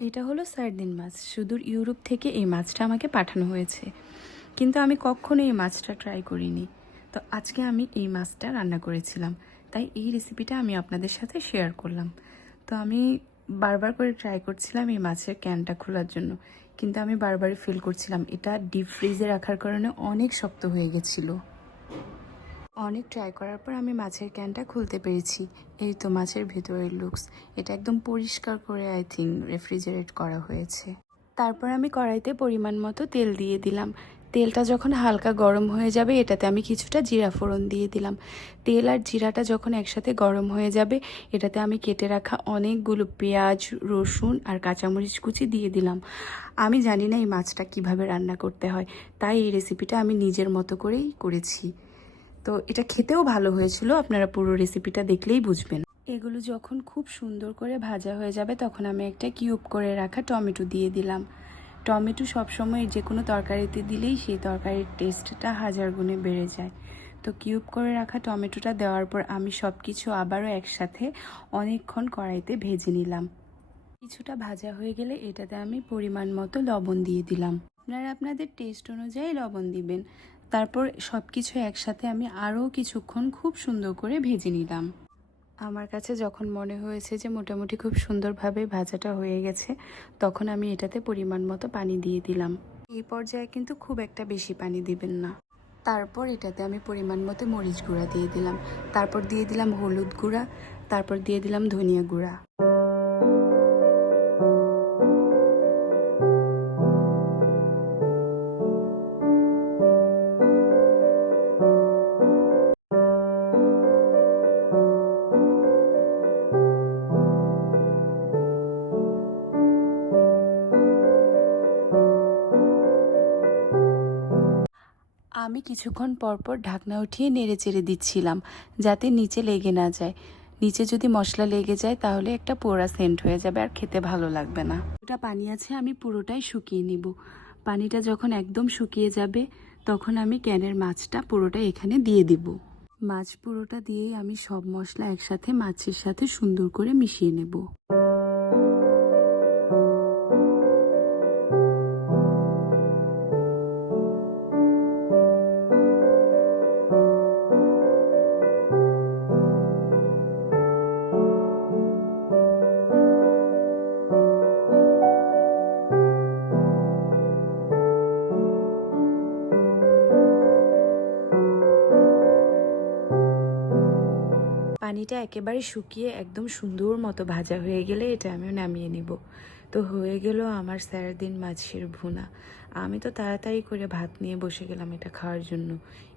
এটা হলো সার্দিন মাছ। সুদূর ইউরোপ থেকে এই মাছটা আমাকে পাঠানো হয়েছে। কিন্তু আমি কখনো এই মাছটা ট্রাই করিনি। তো আজকে আমি এই মাছটা রান্না করেছিলাম। তাই এই রেসিপিটা আমি আপনাদের সাথে শেয়ার করলাম। তো আমি বারবার করে ট্রাই করছিলাম এই মাছের ক্যানটা খোলার জন্য। কিন্তু আমি বারবারই ফিল করছিলাম। এটা ডিপ ফ্রিজে রাখার কারণে অনেক শক্ত হয়ে গেছিল। অনেক ট্রাই করার পর আমি মাছের ক্যানটা খুলতে পেরেছি। এই তো মাছের ভেতরের লুকস এটা একদম পরিষ্কার করে আই থিঙ্ক রেফ্রিজারেট করা হয়েছে। তারপর আমি কড়াইতে পরিমাণ মতো তেল দিয়ে দিলাম। তেলটা যখন হালকা গরম হয়ে যাবে, এটাতে আমি কিছুটা জিরা ফোড়ন দিয়ে দিলাম। তেল আর জিরাটা যখন একসাথে গরম হয়ে যাবে, এটাতে আমি কেটে রাখা অনেকগুলো পেঁয়াজ, রসুন আর কাঁচামরিচ কুচি দিয়ে দিলাম। আমি জানি না এই মাছটা কীভাবে রান্না করতে হয়, তাই এই রেসিপিটা আমি নিজের মতো করেই করেছি। তো এটা খেতেও ভালো হয়েছিল। আপনারা পুরো রেসিপিটা দেখলেই বুঝবেন। এগুলো যখন খুব সুন্দর করে ভাজা হয়ে যাবে, তখন আমি একটা কিউব করে রাখা টমেটো দিয়ে দিলাম। টমেটো সবসময় যে কোনো তরকারিতে দিলেই সেই তরকারির টেস্টটা হাজার গুণে বেড়ে যায়। তো কিউব করে রাখা টমেটোটা দেওয়ার পর আমি সব কিছু আবারও একসাথে অনেকক্ষণ কড়াইতে ভেজে নিলাম। কিছুটা ভাজা হয়ে গেলে এটাতে আমি পরিমাণ মতো লবণ দিয়ে দিলাম। আপনারা আপনাদের টেস্ট অনুযায়ী লবণ দিবেন। তারপর সব কিছু একসাথে আমি আরও কিছুক্ষণ খুব সুন্দর করে ভেজে নিলাম। আমার কাছে যখন মনে হয়েছে যে মোটামুটি খুব সুন্দরভাবে ভাজাটা হয়ে গেছে, তখন আমি এটাতে পরিমাণ মতো পানি দিয়ে দিলাম। এই পর্যায়ে কিন্তু খুব একটা বেশি পানি দিবেন না। তারপর এটাতে আমি পরিমাণ মতো মরিচ গুঁড়া দিয়ে দিলাম। তারপর দিয়ে দিলাম হলুদ গুঁড়া, তারপর দিয়ে দিলাম ধনিয়া গুঁড়া। আমি কিছুক্ষণ পরপর ঢাকনা উঠিয়ে নেড়ে চেড়ে দিচ্ছিলাম, যাতে নিচে লেগে না যায়। নিচে যদি মশলা লেগে যায়, তাহলে একটা পোড়া সেন্ট হয়ে যাবে, আর খেতে ভালো লাগবে না। ওটা পানি আছে, আমি পুরোটাই শুকিয়ে নিব। পানিটা যখন একদম শুকিয়ে যাবে, তখন আমি ক্যানের মাছটা পুরোটা এখানে দিয়ে দিব। মাছ পুরোটা দিয়েই আমি সব মশলা একসাথে মাছের সাথে সুন্দর করে মিশিয়ে নেব। পানিটা একেবারে শুকিয়ে একদম সুন্দর মতো ভাজা হয়ে গেলে এটা আমিও নামিয়ে নিব। তো হয়ে গেল আমার দিন মাছের ভুনা। আমি তো তাড়াতাড়ি করে ভাত নিয়ে বসে গেলাম এটা খাওয়ার জন্য।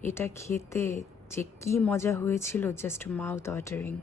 এটা খেতে যে কি মজা হয়েছিল জাস্ট মাউথ ওয়াটারিং